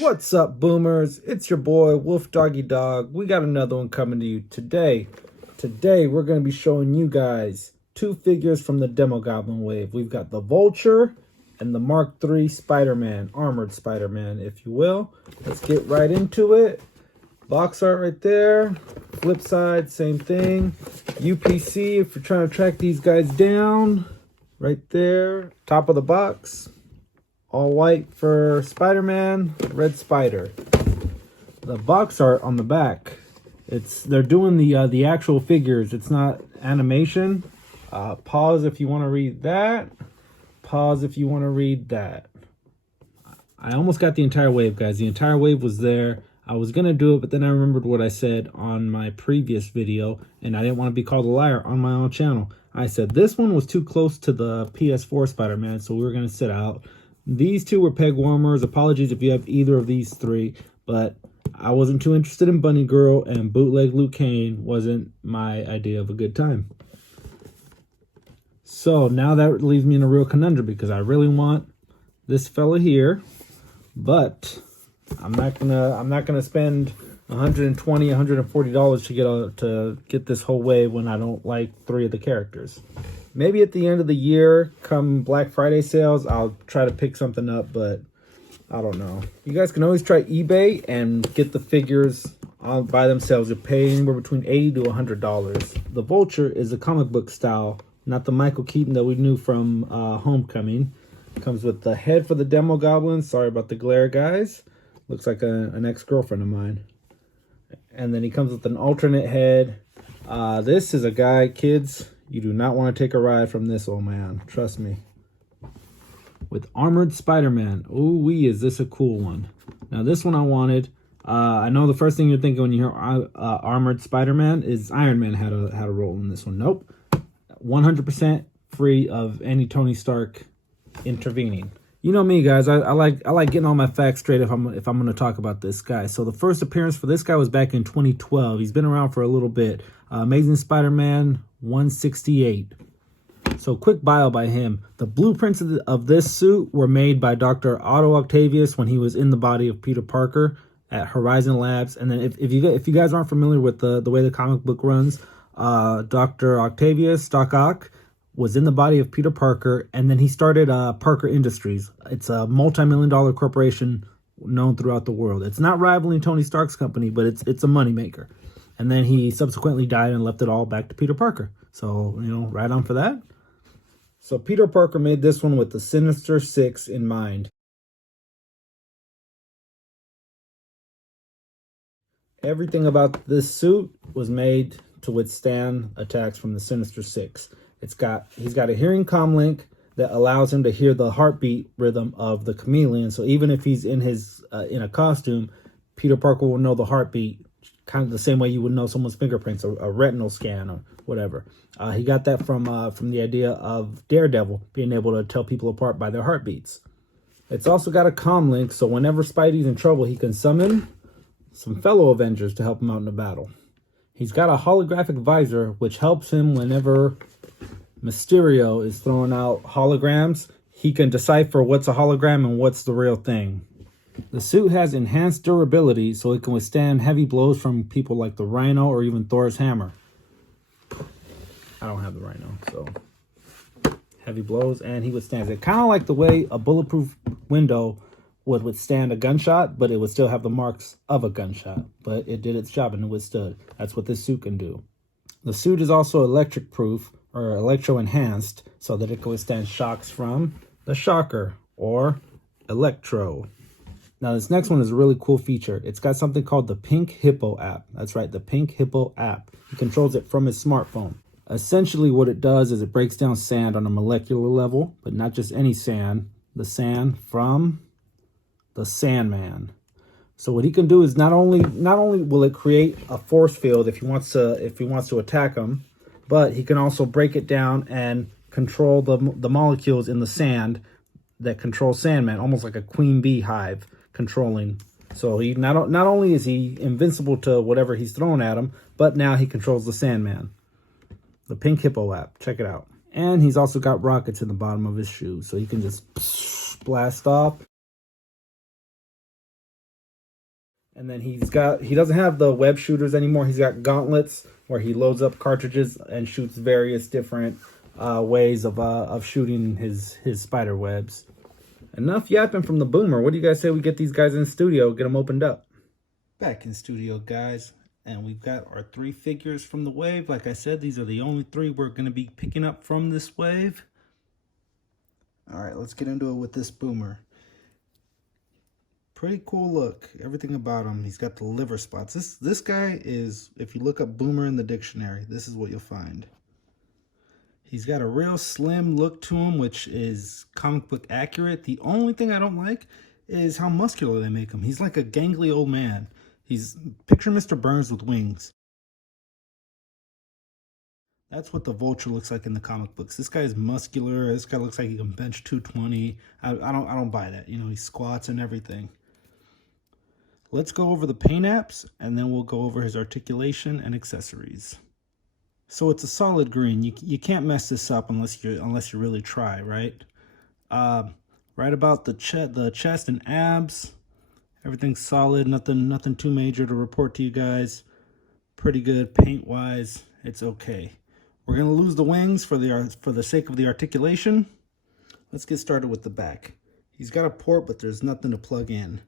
What's up, boomers? It's your boy Wolf Doggy Dog. We got another one coming to you today. Today we're going to be showing you guys two figures from the Demo Goblin wave. We've got the Vulture and the Mark III Spider-Man, armored Spider-Man, if you will. Let's get right into it. Box art right there. Flip side, same thing. UPC if you're trying to track these guys down. Right there. Top of the box. All white for Spider-Man, red Spider. The box art on the back, they're doing the actual figures. It's not animation. Pause if you want to read that. Pause if you want to read that. I almost got the entire wave, guys. The entire wave was there. I was gonna do it, but then I remembered what I said on my previous video, and I didn't want to be called a liar on my own channel. I said this one was too close to the PS4 Spider-Man, so we were gonna sit out. These two were peg warmers. Apologies if you have either of these three, but I wasn't too interested in Bunny Girl, and bootleg Luke Cage wasn't my idea of a good time. So now that leaves me in a real conundrum because I really want this fella here, but I'm not gonna spend $120, $140 to get this whole wave when I don't like three of the characters. Maybe at the end of the year, come Black Friday sales, I'll try to pick something up, but I don't know. You guys can always try eBay and get the figures by themselves. You're paying anywhere between $80 to $100. The Vulture is a comic book style, not the Michael Keaton that we knew from Homecoming. It comes with the head for the Demo Goblin. Sorry about the glare, guys. Looks like an ex-girlfriend of mine. And then he comes with an alternate head. This is a guy, kids. You do not want to take a ride from this old man. Trust me. With armored Spider-Man. Ooh-wee, is this a cool one. Now, this one I wanted. I know the first thing you're thinking when you hear armored Spider-Man is Iron Man had a role in this one. Nope. 100% free of any Tony Stark intervening. You know me, guys. I like getting all my facts straight if I'm going to talk about this guy. So the first appearance for this guy was back in 2012. He's been around for a little bit. Amazing Spider-Man 168. So quick bio by him. The blueprints of this suit were made by Dr. Otto Octavius when he was in the body of Peter Parker at Horizon Labs. And then if you guys aren't familiar with the way the comic book runs, Dr. Octavius, Doc Ock, was in the body of Peter Parker, and then he started Parker Industries. It's a multi-million-dollar corporation known throughout the world. It's not rivaling Tony Stark's company, but it's a moneymaker. And then he subsequently died and left it all back to Peter Parker. So, you know, right on for that. So Peter Parker made this one with the Sinister Six in mind. Everything about this suit was made to withstand attacks from the Sinister Six. He's got a hearing comm link that allows him to hear the heartbeat rhythm of the chameleon. So even if he's in in a costume, Peter Parker will know the heartbeat, kind of the same way you would know someone's fingerprints, or a retinal scan or whatever. He got that from the idea of Daredevil being able to tell people apart by their heartbeats. It's also got a comm link, so whenever Spidey's in trouble, he can summon some fellow Avengers to help him out in a battle. He's got a holographic visor, which helps him whenever Mysterio is throwing out holograms. He can decipher what's a hologram and what's the real thing. The suit has enhanced durability, so it can withstand heavy blows from people like the Rhino or even Thor's hammer. I don't have the Rhino, so heavy blows, and he withstands it. Kind of like the way a bulletproof window would withstand a gunshot, but it would still have the marks of a gunshot. But it did its job and it withstood. That's what this suit can do. The suit is also electric proof, or electro-enhanced, so that it can withstand shocks from the Shocker, or Electro. Now, this next one is a really cool feature. It's got something called the Pink Hippo app. That's right, the Pink Hippo app. He controls it from his smartphone. Essentially, what it does is it breaks down sand on a molecular level, but not just any sand. The sand from the Sandman. So what he can do is not only will it create a force field if he wants to attack him, but he can also break it down and control the molecules in the sand that control Sandman, almost like a queen bee hive controlling. So he not only is he invincible to whatever he's throwing at him, but now he controls the Sandman. The Pink Hippo app, check it out. And he's also got rockets in the bottom of his shoe, so he can just blast off. And then he doesn't have the web shooters anymore. He's got gauntlets where he loads up cartridges and shoots various different ways of shooting his spider webs. Enough yapping from the boomer. What do you guys say we get these guys in the studio, get them opened up? Back in studio, guys, and we've got our 3 figures from the wave. Like I said, these are the only 3 we're going to be picking up from this wave. All right, let's get into it with this boomer. Pretty cool look. Everything about him. He's got the liver spots. This guy is, if you look up boomer in the dictionary, this is what you'll find. He's got a real slim look to him, which is comic book accurate. The only thing I don't like is how muscular they make him. He's like a gangly old man. Picture Mr. Burns with wings. That's what the Vulture looks like in the comic books. This guy is muscular. This guy looks like he can bench 220. I don't buy that. You know, he squats and everything. Let's go over the paint apps, and then we'll go over his articulation and accessories. So it's a solid green. You can't mess this up unless you really try, right? Right about the chest and abs, everything's solid. Nothing too major to report to you guys. Pretty good paint wise. It's okay. We're gonna lose the wings for the sake of the articulation. Let's get started with the back. He's got a port, but there's nothing to plug in.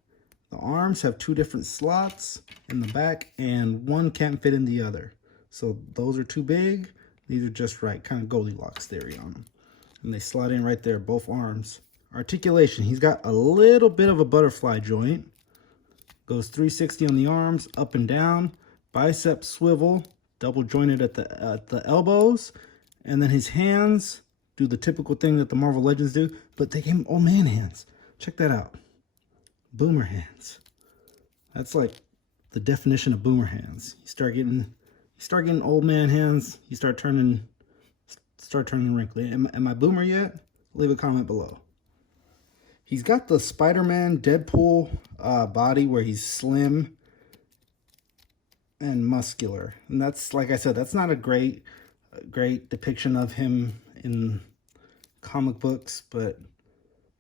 The arms have 2 different slots in the back, and one can't fit in the other. So those are too big. These are just right, kind of Goldilocks theory on them. And they slide in right there, both arms. Articulation, he's got a little bit of a butterfly joint. Goes 360 on the arms, up and down. Bicep swivel, double jointed at the elbows. And then his hands do the typical thing that the Marvel Legends do, but they gave him old man hands. Check that out. Boomer hands. That's like the definition of boomer hands. You start getting old man hands, you start turning wrinkly. Am I boomer yet? Leave a comment below. He's got the Spider-Man Deadpool body where he's slim and muscular. And that's, like I said, that's not a great depiction of him in comic books, but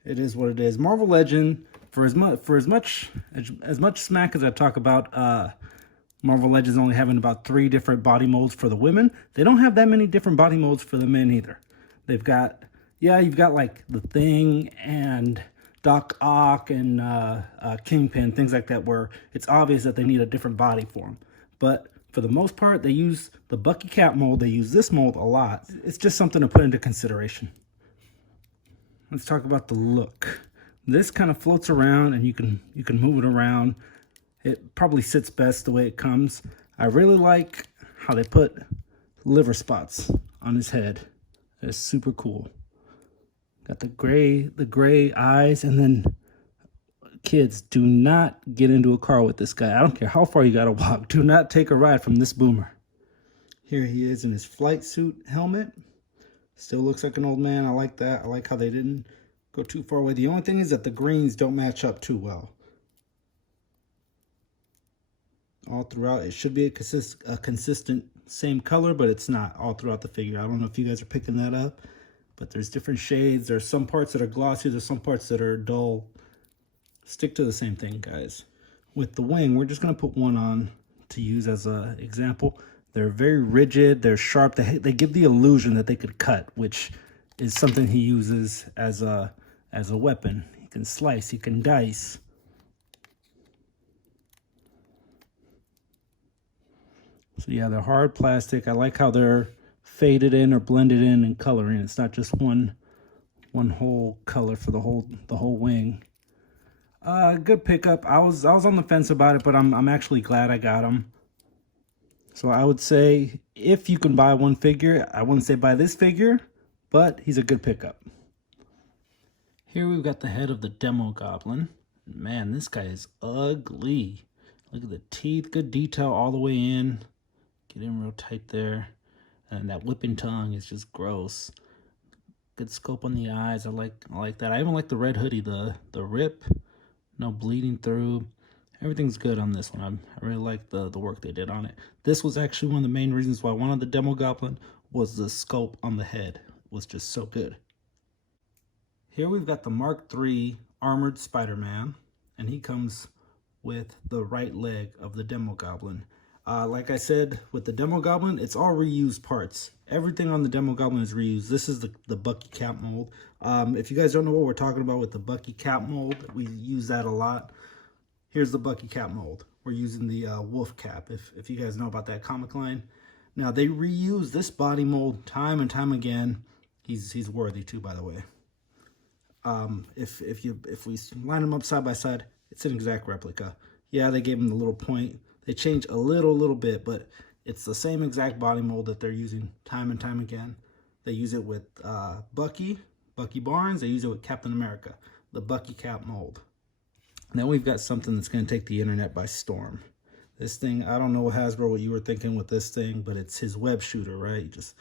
it is what it is. Marvel Legend, for as much smack as I talk about Marvel Legends only having about 3 different body molds for the women, they don't have that many different body molds for the men either. They've got, you've got like the Thing and Doc Ock and Kingpin, things like that, where it's obvious that they need a different body for them. But for the most part, they use the Bucky Cap mold. They use this mold a lot. It's just something to put into consideration. Let's talk about the look. This kind of floats around, and you can move it around. It probably sits best the way it comes. I really like how they put liver spots on his head. It's super cool. Got the gray eyes, and then kids, do not get into a car with this guy. I don't care how far you gotta walk. Do not take a ride from this boomer. Here he is in his flight suit helmet. Still looks like an old man. I like that. I like how they didn't go too far away. The only thing is that the greens don't match up too well. All throughout, it should be a consistent same color, but it's not all throughout the figure. I don't know if you guys are picking that up, but there's different shades. There's some parts that are glossy. There's some parts that are dull. Stick to the same thing, guys. With the wing, we're just going to put one on to use as an example. They're very rigid. They're sharp. They give the illusion that they could cut, which is something he uses as a weapon. He can slice. He can dice. So yeah, they're hard plastic. I like how they're faded in or blended in coloring. It's not just one whole color for the whole wing. Good pickup. I was on the fence about it, but I'm actually glad I got them. So I would say if you can buy one figure, I wouldn't say buy this figure, but he's a good pickup. Here we've got the head of the Demo Goblin. Man, this guy is ugly. Look at the teeth, good detail all the way in. Get in real tight there. And that whipping tongue is just gross. Good scope on the eyes. I like that. I even like the red hoodie, the rip. No bleeding through. Everything's good on this one. I really like the work they did on it. This was actually one of the main reasons why I wanted the Demo Goblin, was the sculpt on the head. It was just so good. Here we've got the Mark III Armored Spider-Man, and he comes with the right leg of the Demo Goblin. Like I said, with the Demo Goblin, it's all reused parts. Everything on the Demo Goblin is reused. This is the Bucky cap mold. If you guys don't know what we're talking about with the Bucky cap mold, we use that a lot. Here's the Bucky cap mold. We're using the Wolf cap, if you guys know about that comic line. Now, they reuse this body mold time and time again. He's worthy too, by the way. If we line them up side by side, it's an exact replica. Yeah, they gave him the little point. They changed a little bit, but it's the same exact body mold that they're using time and time again. They use it with Bucky Barnes. They use it with Captain America, the Bucky cap mold. Then we've got something that's going to take the internet by storm. This thing, I don't know, Hasbro, what you were thinking with this thing, but it's his web shooter, right? You just,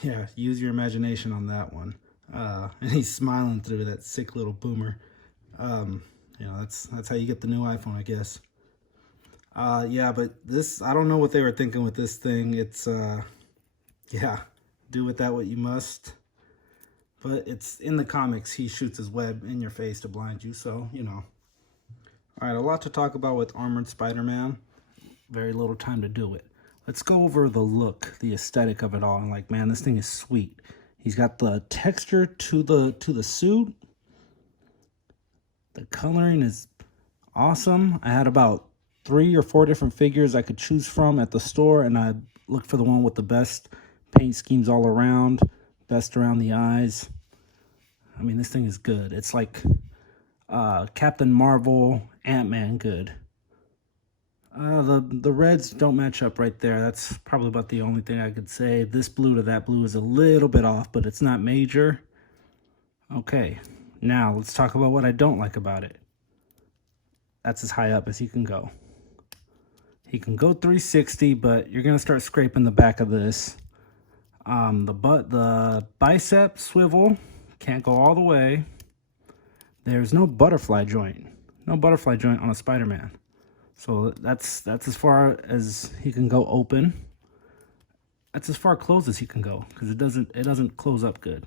yeah, use your imagination on that one. And he's smiling through that sick little boomer. You know, that's how you get the new iPhone, I guess. Yeah, but this, I don't know what they were thinking with this thing. It's, yeah, do with that what you must. But it's in the comics, he shoots his web in your face to blind you, so, you know. All right, a lot to talk about with Armored Spider-Man. Very little time to do it. Let's go over the look, the aesthetic of it all. And like, man, this thing is sweet. He's got the texture to the suit. The coloring is awesome. I had about 3 or 4 different figures I could choose from at the store, and I looked for the one with the best paint schemes all around, best around the eyes. I mean, this thing is good. It's like Captain Marvel, Ant-Man good. The reds don't match up right there. That's probably about the only thing I could say. This blue to that blue is a little bit off, but it's not major. Okay, now let's talk about what I don't like about it. That's as high up as he can go. He can go 360, but you're gonna start scraping the back of this. The bicep swivel can't go all the way. There's no butterfly joint. No butterfly joint on a Spider-Man. So that's as far as he can go open. That's as far closed as he can go, because it doesn't close up good.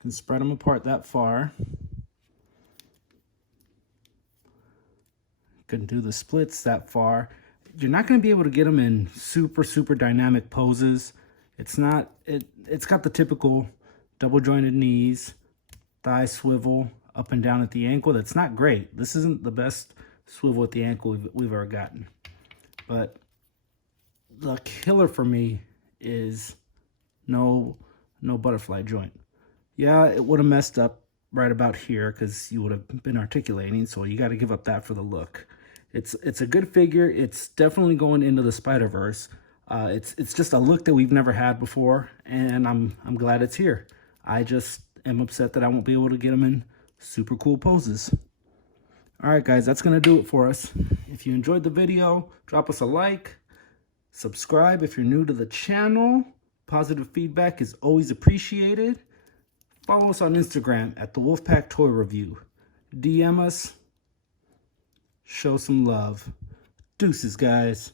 Can spread them apart that far. Can do the splits that far. You're not going to be able to get them in super dynamic poses. It's got the typical double jointed knees, thigh swivel up and down at the ankle. That's not great. This isn't the best swivel at the ankle we've ever gotten. But the killer for me is no butterfly joint. Yeah, it would have messed up right about here because you would have been articulating, so you got to give up that for the look. It's a good figure. It's definitely going into the Spider-Verse. It's just a look that we've never had before, and I'm glad it's here. I just am upset that I won't be able to get them in super cool poses. All right, guys, that's gonna do it for us. If you enjoyed the video, drop us a like, subscribe if you're new to the channel. Positive feedback is always appreciated. Follow us on Instagram at the Wolfpack Toy Review. DM us. Show some love. Deuces, guys.